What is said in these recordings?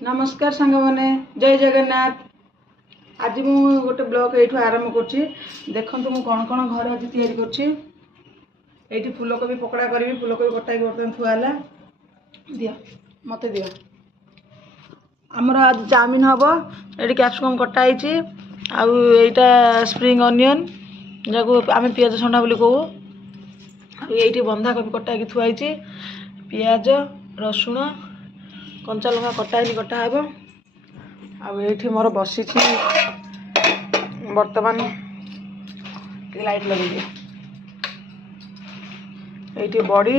नमस्कार सांग मैंने जय जगन्नाथ। आज मु गोटे ब्लॉग ये आरंभ कर देखु मु कौन कौन घर आज या फूलकोबी पकड़ा करी फूलकोबी कटा बर्तन थुआला दिया मत दिया आमर आज चाउमिन हम ये कैप्सिकम कटाई आईटा स्प्रिंग अनियन जहाँ आम पियाज छंडा बोली कहू ये बंधाकोबी कटाई थुआई पियाज रसुण कंचा लंका कटाई कटा हे आठी मोर बसी बर्तमान लाइट लगे ये बड़ी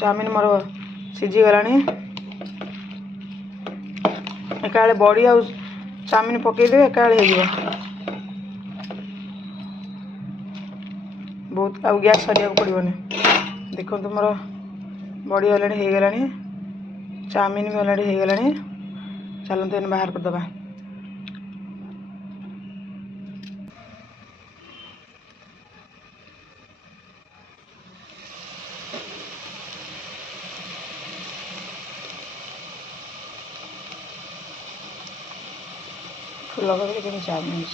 चाउमिन मोर सीझीगला एका बड़ी आ चाउमिन पकईदे एका हो बहुत आ गैस सारे पड़ोनी देखो मोर बड़ी अलरेडी हो गलानी चाउमिन भी अलरेडी हो गलानी चलते इन बाहर करदे फूलकोबी के चाउमिन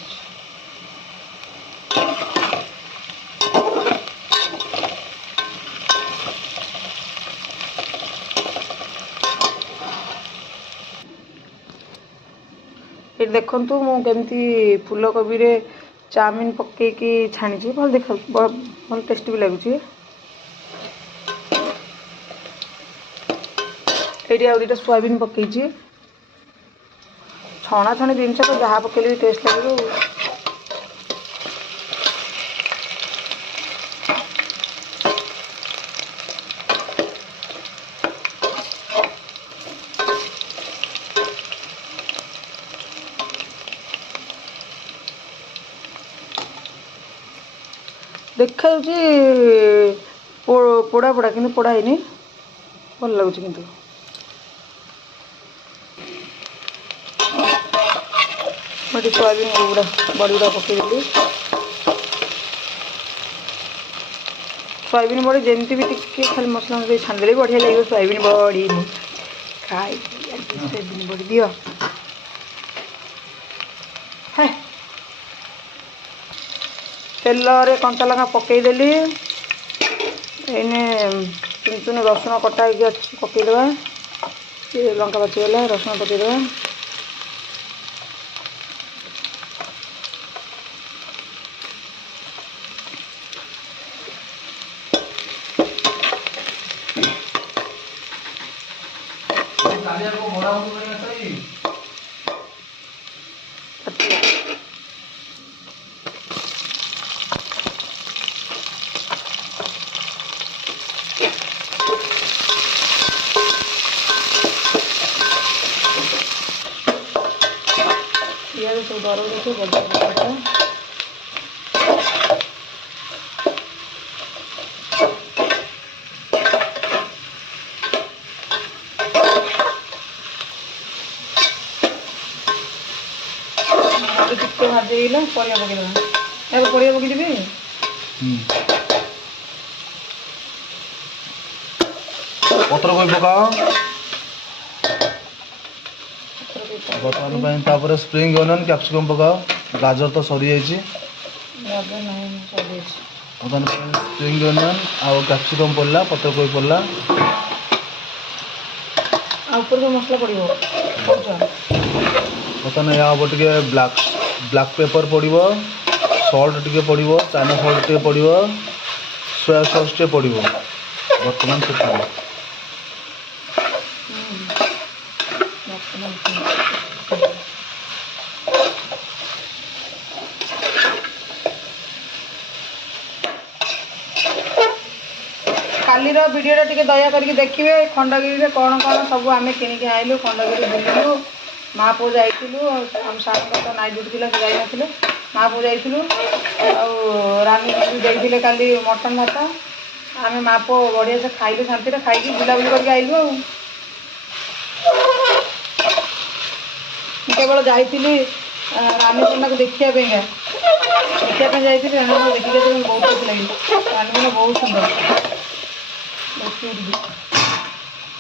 ये देखु मुझे फूलकोबी रे चाउमिन पकईकी छाणी भल देख भल टेस्टी भी लगुच ये आ दुटा सोयाबीन पकई छणा छणी जिनस तो जहाँ पकड़े भी टेस्ट लगे देखा पोड़ा पोड़ा कि पोड़ा है भल लगुच कि सोयाबीन गुड़ा बड़ी गुड़ा पकईदेली सोयाबीन बड़ी जमी भी टी खाली मसला मसला छाणीदे बढ़िया लगे सोयाबीन बड़ी खाई सोयाबीन बड़ी दियो है तेल रे कंचा लंका पकईदेली एने चुन चुन रसुण कटा पकईदे लंका बाचिगला रसुण पकईदे सब दर देखिए बड़ा टिके भाजला परिया पकईदेवा ए परिया पकईदेवी पत्र कोई पकाओ बर्तमान स्प्रिंग अनियन कैप्सिकम पकाओ गाजर तो सरी जाइए बर्तमान स्प्रिंग अनियन आउ कैप्सिकम पड़ला पत्र कोई पड़ला ऊपर मसला पड़ो बर्तमान या हम टे ब्लैक पेपर पड़ो सल्ट टे पड़ो चाइना सल्ट टे पड़ो सोया सॉस टे पड़ो बर्तमान से कालीर वीडियो टे दया करके देखिए खंडगिरी कौन कौन सब आम किणिक आइलु खंडगिरी बुलू माँ पुओ जाइलु आम सार तो नाइट ड्यूटी थी जाइए माँ पुओ जाइलु रानी देते काली मटन भात आम माँ पुओ बढ़िया से खाइलु शांति खाई बुलाबुली करके आइलु केवल जाइली रानी सुना को देखापी जाइए रानी देखिए बहुत खुशी लगे रानी बहुत सुंदर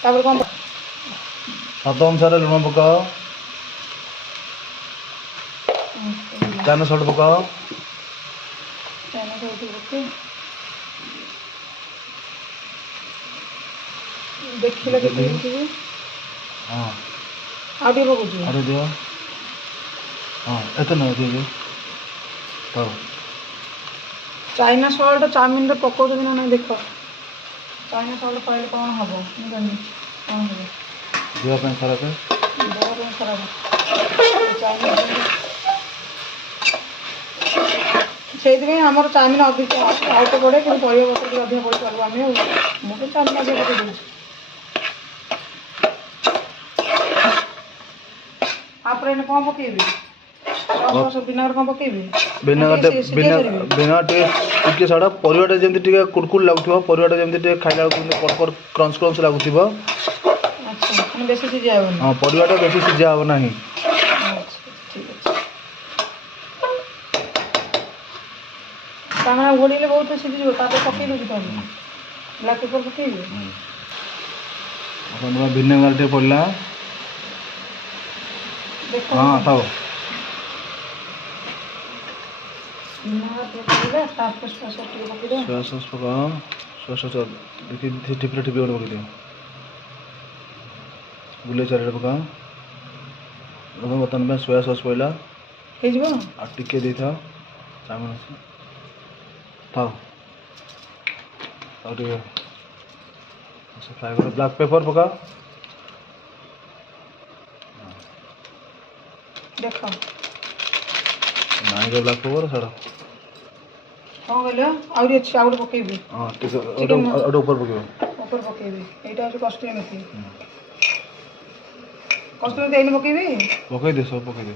तापर कौन स्वाद अनुसार लुण पकाओ चाइना सॉल्ट पकाओ चाइना सॉल्ट पके देखिला के हाँ आउटे पकाउछु अरे दियो हाँ एते न दियो तो चाइना सॉल्ट चाउमिन रे पकाउछु ना नहीं देख चाइना सॉल्ट पहले कौन हबो नहीं जानी कौन हबो देह पे खराब है बहुत खराब चाइना ସେଇଥିପାଇଁ ଆମର ଚାଉମିନ ଅଧିକ ଅଳ୍ପ ପଡ଼େ କିନ୍ତୁ ପରିବା ପତ୍ର ଟିକେ ଅଧିକ ପଡ଼ି ପାରିବ ଆମେ ଆଉ ମୁଁ ତ ଚାଉମିନ ଅଧିକ ପକାଇ ଦେଉଛି ତାପରେ ଏଇନେ କ'ଣ ପକେଇବି ବିନାର କ'ଣ ପକେଇବି ବିନାର ଟିକେ ଛାଡ଼ ପରିବାଟା ଯେମିତି ଟିକେ କୁଡ଼କୁଡ଼ ଲାଗୁଥିବ ପରିବାଟା ଯେମିତି ଟିକେ ଖାଇଲା ବେଳକୁ କଡ଼କଡ଼ କ୍ରଞ୍ଚ କ୍ରଞ୍ଚ ଲାଗୁଥିବ ଆଚ୍ଛା ମାନେ ବେଶୀ ସିଝା ହେବନି ହଁ ପରିବାଟା ବେଶୀ ସିଝା ହେବ ନାହିଁ ଠିକ୍ ଅଛି ତାମାନେ ଘୋଡ଼ିଲେ ବହୁତ ସିଝିଯିବ ତାପରେ ପକେଇ ଦେଉଛି ତାହେଲେ ବ୍ଲାକ୍ ପେପର୍ ପକେଇବି ଭିନେଗାର ଟିକେ ପଡ଼ିଲା हाँ थाओ सोया सॉस पकाओ सोया सॉस देखिए टिपरे टिपरे और पका दियो गुले चारे पकाओ बर्तन में सोया सॉस पड़ला आ टिके दे था चावल थाओ और फ्राई करो ब्लैक पेपर पकाओ देख नाई ब्लैक पेपर छाड़ हाँ कहल आहरी अच्छी आउट पकेबी हाँ ऊपर पकेब ऊपर पकेबी एटा हूँ कस्तूरी मेथी कस्तूरी मेथी एने पकेबी पकई दे सब पकई दे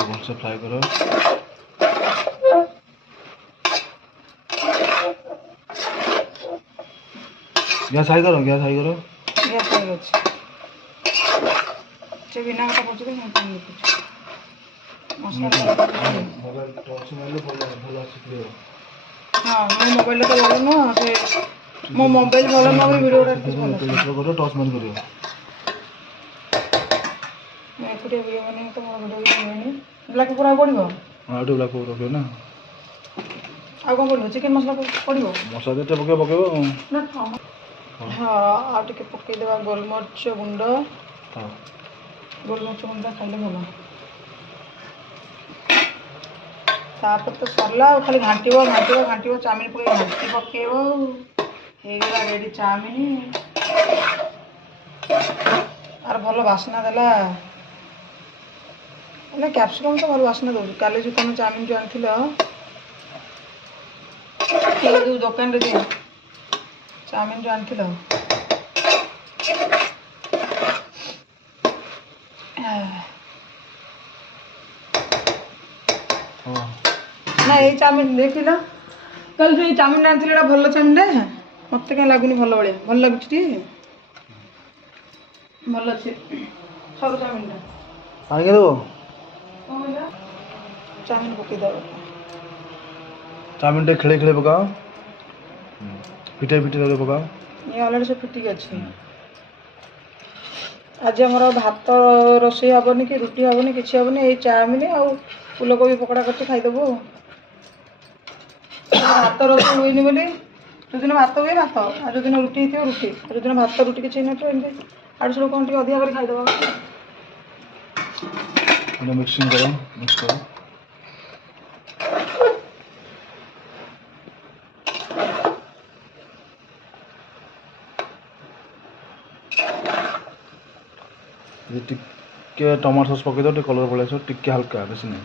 भलसे फ्राई करो गैस हाई करो गैस हाई करो गैस हाई अच्छे से बिना कटा पड़छ तो मैं पानी देखुछ मसला हाँ मो मोबाइल तो भल नुह से मो मोबाइल भल नुह वीडियो करो टॉस मन करियो मैं एकुटिया वीडियो बने तो मोर वीडियो भी बने ब्लैक पेपर आ पड़िबो हां तो ब्लैक पेपर ना आ कोन पड़िबो चिकन मसला पड़िबो मसला देते पकेबो ना हाँ आ टिके पकई देबा गोलमरिच गुंड हां गोलमरिच गुंड खाइले भल तापर तो सरला खाली घांटिबो घांटिबो घांटिबो चाउमिन पके घांटी पकेबो हेगला रेडी चाउमिन आर भल बासना देला ना कैप्सिकम तो भल बासना दो काले जो तुम चाउमिन जो आनी जो दुकान रे जो चाउमिन जो आनी ना ये चाउमिन देख कल जो चाउमिन आनी भल चाउमिन मत कहीं लगुनि भल भाया भल लगुच भल अच्छे सब चाउमिन पानी के देबो चाउमिन पकईद चाउमिन टे खेले खेले पकाओ पिटे पिटे पकाओ ये अलरेडी सब फिटिक अच्छे आज आमर भात रोषे हेनी कि रुटी हेनी कि हेनी ये चाउमिन आ फूलकोबी पकड़ा कर खाईदेबू भात रोषे हुए बोली जो दिन भात हुए भात आ जो दिन रुटी हो रुटी जो दिन भात रुटी किसी नहीं एमती आड़ सब कौन अधिका कर खाईदेव मिक्सिंग करो मिक्स करो टिके टमाटो सॉस पकई दो कलर पड़े टिके हल्का बेस नहीं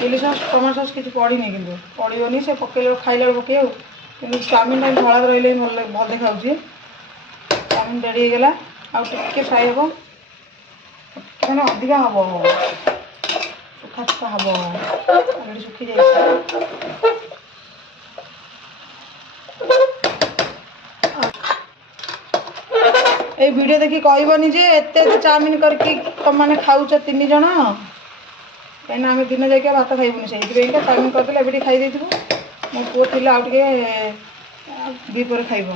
चिली सॉस टमाटो सॉस किसी पड़नी कि पड़ोनी से पकड़ खाइला पकई कि चाउमिन धड़ा रही भल भल देखा चाउमिन रेडी होगला आउ टे फ्राए हम मैंने अधिका हम सुखा सुखा हम अलरेडी सुखी जाए এই ভিডিও দেখি କହିବନି ଯେ ଏତେ ଏତେ ଚାଉମିନ କରିକି ତମାନେ ଖାଉଛ 3 ଜଣ କାହିଁକିନା ଆମେ ଦିନ ଯାଇକି ଭାତ ଖାଇବୁନି ସେଇଥିପାଇଁକା ଚାଉମିନ କରିଦେଲେ ଏବେ ଟିକେ ଖାଇ ଦେଇଥିବୁ ମୋ ପୁଅ ଥିଲେ ଆଉ ଟିକେ ଦ୍ୱିପହରେ ଖାଇବ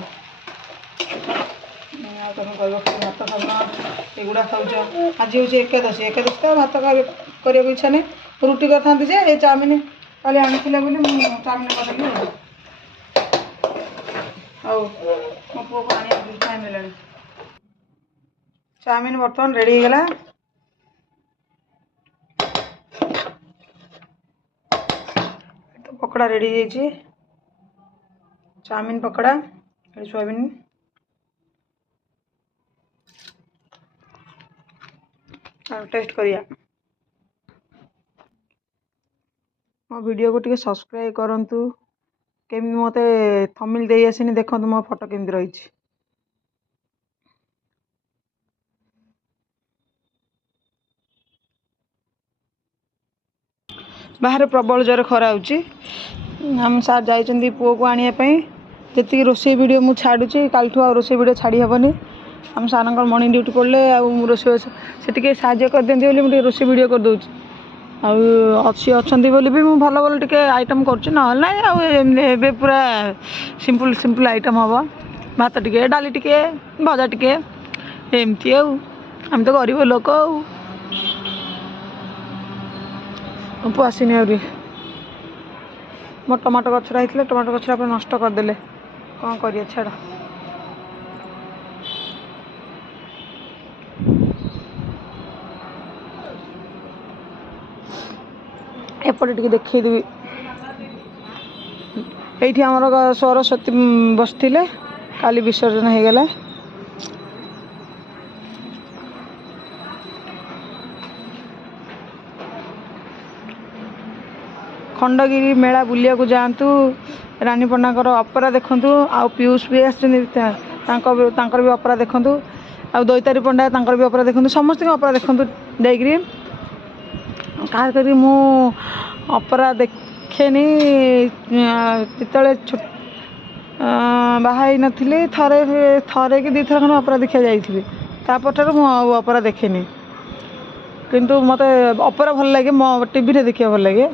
ଆଉ ତମେ କହିବ ଭାତ ଖାଉନ ଏଗୁଡ଼ା ଖାଉଛ ଆଜି ହେଉଛି ଏକାଦଶୀ ତ ଭାତ କରିବାକୁ ଇଚ୍ଛା ନାହିଁ ରୁଟି କରିଥାନ୍ତି ଯେ ଏ ଚାଉମିନ କାଲି ଆଣିଥିଲେ ବୋଲି ମୁଁ ଚାଉମିନ କରିଦେଲି ଆଉ ମୋ ପୁଅକୁ ଆଣିବାକୁ ଟାଇମ୍ ହେଲାଣି ଚାଉମିନ ବର୍ତ୍ତମାନ ରେଡ଼ି ହେଇଗଲା ତ ପକୋଡ଼ା ରେଡ଼ି ହେଇଯାଇଛି ଚାଉମିନ ପକୋଡ଼ା ଏଠି ସୋୟାବିନ ଆଉ ଟେଷ୍ଟ କରିବା ମୋ ଭିଡ଼ିଓକୁ ଟିକେ ସବସ୍କ୍ରାଇब କରନ୍ତୁ କେମିତି ମୋତେ ଥମ୍ବନେଲ୍ ଦେଇ ଆସିନି ଦେଖନ୍ତୁ ମୋ ଫଟୋ କେମିତି ରହିଛି ବାହାରେ ପ୍ରବଳ ଜୋରେ ଖରା ହେଉଛି ଆମ ସାର୍ ଯାଇଛନ୍ତି ପୁଅକୁ ଆଣିବା ପାଇଁ ଯେତିକି ରୋଷେଇ ଭିଡ଼ିଓ ମୁଁ ଛାଡ଼ୁଛି କାଲିଠୁ ଆଉ ରୋଷେଇ ଭିଡ଼ିଓ ଛାଡ଼ି ହେବନି ଆମ ସାର୍ଙ୍କର ମର୍ଣ୍ଣିଂ ଡ୍ୟୁଟି ପଡ଼ିଲେ ଆଉ ମୁଁ ରୋଷେଇ ସେ ଟିକେ ସାହାଯ୍ୟ କରିଦିଅନ୍ତି ବୋଲି ମୁଁ ଟିକେ ରୋଷେଇ ଭିଡ଼ିଓ କରିଦେଉଛି ଆଉ ଅଛନ୍ତି ବୋଲି ବି ମୁଁ ଭଲ ଭଲ ଟିକେ ଆଇଟମ୍ କରୁଛି ନହେଲେ ନାହିଁ ଆଉ ଏବେ ପୁରା ସିମ୍ପଲ୍ ଆଇଟମ୍ ହେବ ଭାତ ଟିକେ ଡାଲି ଟିକେ ଭଜା ଟିକେ ଏମିତି ଆଉ ଆମେ ତ ଗରିବ ଲୋକ ଆଉ ପୁଅ ଆସିନି ଆହୁରି ମୋ ଟମାଟୋ ଗଛଟା ହେଇଥିଲା ଟମାଟୋ ଗଛଟା ପୁରା ନଷ୍ଟ କରିଦେଲେ କ'ଣ କରିବା ଛାଡ଼ ଏପଟେ ଟିକେ ଦେଖେଇଦେବି ଏଇଠି ଆମର ସରସ୍ୱତୀ ବସିଥିଲେ କାଲି ବିସର୍ଜନ ହେଇଗଲା ଖଣ୍ଡଗିରି ମେଳା ବୁଲିବାକୁ ଯାଆନ୍ତୁ ରାନୀ ପଣ୍ଡାଙ୍କର ଅପେରା ଦେଖନ୍ତୁ ଆଉ ପିୟୁଷ ବି ଆସିଛନ୍ତି ତାଙ୍କର ବି ଅପେରା ଦେଖନ୍ତୁ ଆଉ ଦୈତାରୀ ପଣ୍ଡା ତାଙ୍କର ବି ଅପେରା ଦେଖନ୍ତୁ ସମସ୍ତଙ୍କ ଅପେରା ଦେଖନ୍ତୁ ଯାଇକିରି କାହା କରି ମୁଁ ଅପେରା ଦେଖେନି ଯେତେବେଳେ ବାହା ହେଇନଥିଲି ଥରେ କି 2 ଥର ଖଣ୍ଡେ ଅପେରା ଦେଖିବାକୁ ଯାଇଥିଲି ତାପରଠାରୁ ମୁଁ ଆଉ ଅପେରା ଦେଖେନି କିନ୍ତୁ ମୋତେ ଅପେରା ଭଲ ଲାଗେ ମୋ ଟିଭିରେ ଦେଖିବାକୁ ଭଲ ଲାଗେ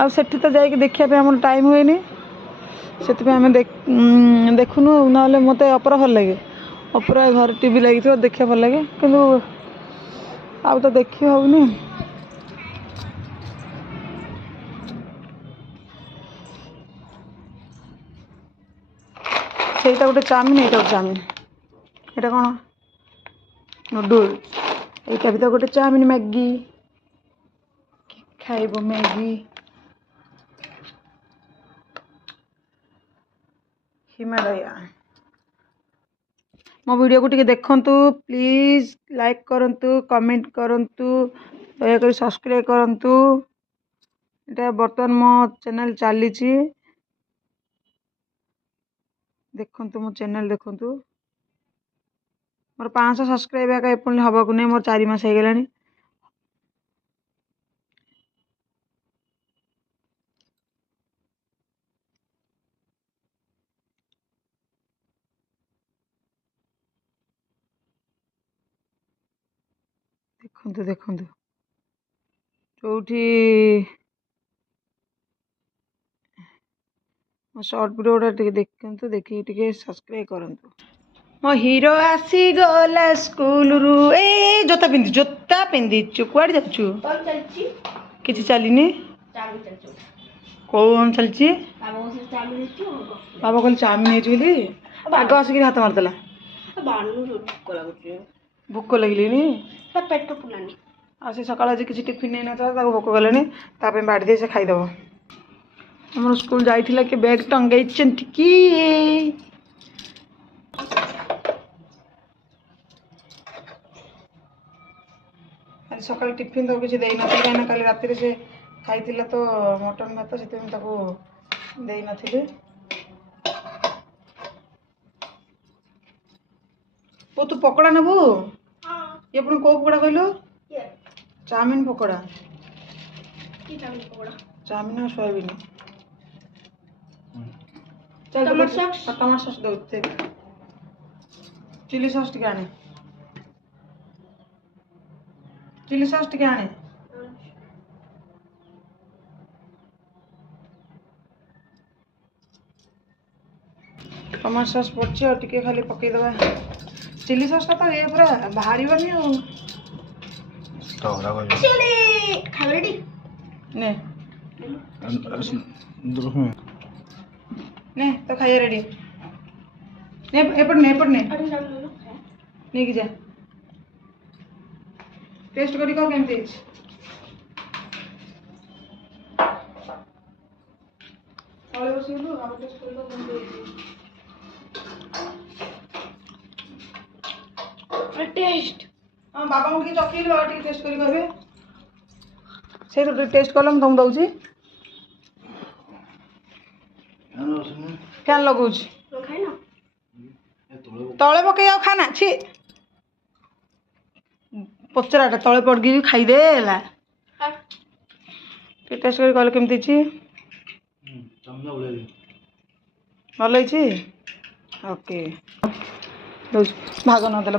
ଆଉ ସେଠି ତ ଯାଇକି ଦେଖିବା ପାଇଁ ଆମର ଟାଇମ୍ ହୁଏନି ସେଥିପାଇଁ ଆମେ ଦେଖୁନୁ ନହେଲେ ମୋତେ ଅପେରା ଭଲ ଲାଗେ ଅପେରା ଘରେ ଟିଭି ଲାଗିଥିବ ଦେଖିବା ଭଲ ଲାଗେ କିନ୍ତୁ ଆଉ ତ ଦେଖି ହେଉନି ସେଇଟା ଗୋଟେ ଚାଉମିନ ଏଇଟା ଗୋଟେ ଚାଉମିନ ଏଇଟା କ'ଣ ନୁଡୁଲ ଏଇଟା ବି ତ ଗୋଟେ ଚାଉମିନ ମ୍ୟାଗି ଖାଇବ ମ୍ୟାଗି ହିମାଳୟ ମୋ ଭିଡ଼ିଓକୁ ଟିକେ ଦେଖନ୍ତୁ ପ୍ଲିଜ୍ ଲାଇକ୍ କରନ୍ତୁ କମେଣ୍ଟ କରନ୍ତୁ ଦୟାକରି ସବସ୍କ୍ରାଇବ୍ କରନ୍ତୁ ଏଇଟା ବର୍ତ୍ତମାନ ମୋ ଚ୍ୟାନେଲ୍ ଚାଲିଛି ଦେଖନ୍ତୁ ମୋ ଚ୍ୟାନେଲ୍ ଦେଖନ୍ତୁ ମୋର 500 ସବସ୍କ୍ରାଇବ୍ ଏକା ଏପର୍ଯ୍ୟନ୍ତ ହେବାକୁ ନାହିଁ ମୋର 4 ମାସ ହେଇଗଲାଣି ଦେଖନ୍ତୁ ଯୋଉଠି ମୋ ସର୍ଟ ଭିଡ଼ିଓଟା ଟିକେ ଦେଖନ୍ତୁ ଦେଖିକି ଟିକେ ସବସ୍କ୍ରାଇବ୍ କରନ୍ତୁ ମୋ ହିରୋ ଆସିଗଲା ସ୍କୁଲରୁ ଏ ଜୋତା ପିନ୍ଧିଛୁ କୁଆଡ଼େ ଯାଉଛୁ କିଛି ଚାଲିନି କେଉଁ ଚାଲିଛି ବାବା କହିଲେ ଚାଉମିନ ହେଇଛି ବୋଲି ଆଗ ଆସିକି ହାତ ମାରିଦେଲା ଭୋକ ଲାଗିଲେଣି ପେଟ ପୁଲାନି ଆଉ ସେ ସକାଳେ ଆଜି କିଛି ଟିଫିନ୍ ନେଇନଥିଲା ତାକୁ ଭୋକ କଲେଣି ତା ପାଇଁ ବାଡ଼ି ଦେଇ ସେ ଖାଇଦେବ ଆମର ସ୍କୁଲ ଯାଇଥିଲା କି ବ୍ୟାଗ୍ ଟଙ୍ଗେଇଛନ୍ତି କି ଆଜି ସକାଳେ ଟିଫିନ୍ ତାକୁ କିଛି ଦେଇନଥିଲି କାହିଁକିନା କାଲି ରାତିରେ ସେ ଖାଇଥିଲା ତ ମଟନ୍ ଭାତ ସେଥିପାଇଁ ତାକୁ ଦେଇନଥିଲି ପୁଅ ତୁ ପକୋଡ଼ା ନେବୁ ଇଏ ପୁଣି କେଉଁ ପକୋଡ଼ା କହିଲୁ ଚାଉମିନ ପକୋଡ଼ା ଚାଉମିନ ଆଉ ସୋୟାବିନ ଟମାଟୋ ସସ୍ ଦେଉଛି ଚିଲି ସସ୍ ଟିକେ ଆଣେ चिली सॉस टिके आने टमाटो सॉस पड़छ और टिके खाली पकईदबा चिली सॉस टा तो ये पूरा बाहर आ चिली खाओ रेडी ने ने तो खाइए रेडी ने एपट ने अरे नाम लो नहीं की जा टेस्ट करी कह केमती तले बसलु हम टेस्ट करी कह केमती टेस्ट हाँ बाबा को टिके चखिले बाबा टिके टेस्ट करी कहबे से तो टेस्ट कलम तुम दउची क्या लगौछ खाए ना तले पकई आ खाना छी पचराटा तले पड़गी खाईदे ला टेस्ट करी कहले केमती छी भल ओके भाग न देले